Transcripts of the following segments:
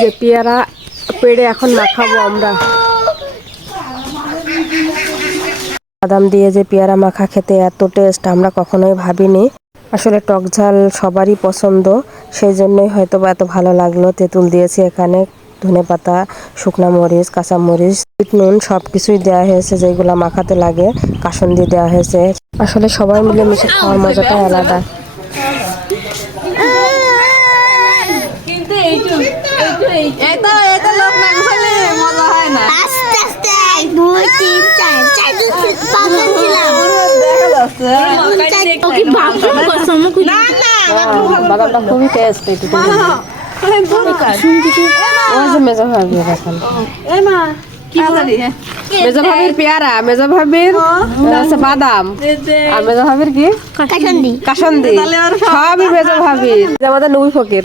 যে পেয়ারা পেড়ে এখন মাখাবো আমরা। বাদাম দিয়ে যে পেয়ারা মাখা খেতে এত টেস্ট আমরা কখনোই ভাবিনি। আসলে টক ঝাল সবারই পছন্দ, সেই জন্যই হয়তো বা এত ভালো লাগলো। তেঁতুল দিয়েছি এখানে, ধনেপাতা, শুকনা মরিচ, কাঁচা মরিচ, বিট নুন সব কিছুই দেওয়া হয়েছে যেগুলো মাখাতে লাগে। কাসুন্দি দেওয়া হয়েছে। আসলে সবাই মিলে মিশে খাওয়ার মজাটাই আলাদা। বাদামটা খুবই টেস্ট। মেজো ভাবির এখন মেজো ভাবির পেয়ারা, মেজো ভাবির বাদাম, আর মেজো ভাবির কি কাসন্দি, সবই মেজো ভাবির। আমাদের নবী ফকির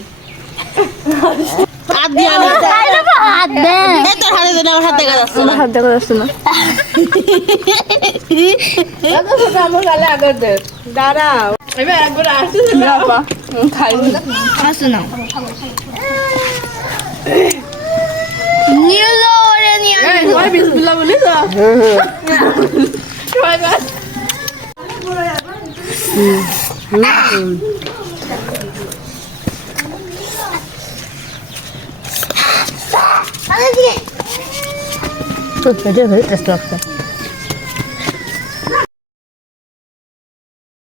হাত দেখা যাচ্ছে না। দাঁড়াও এটা ভেরি টেস্ট লাগছে।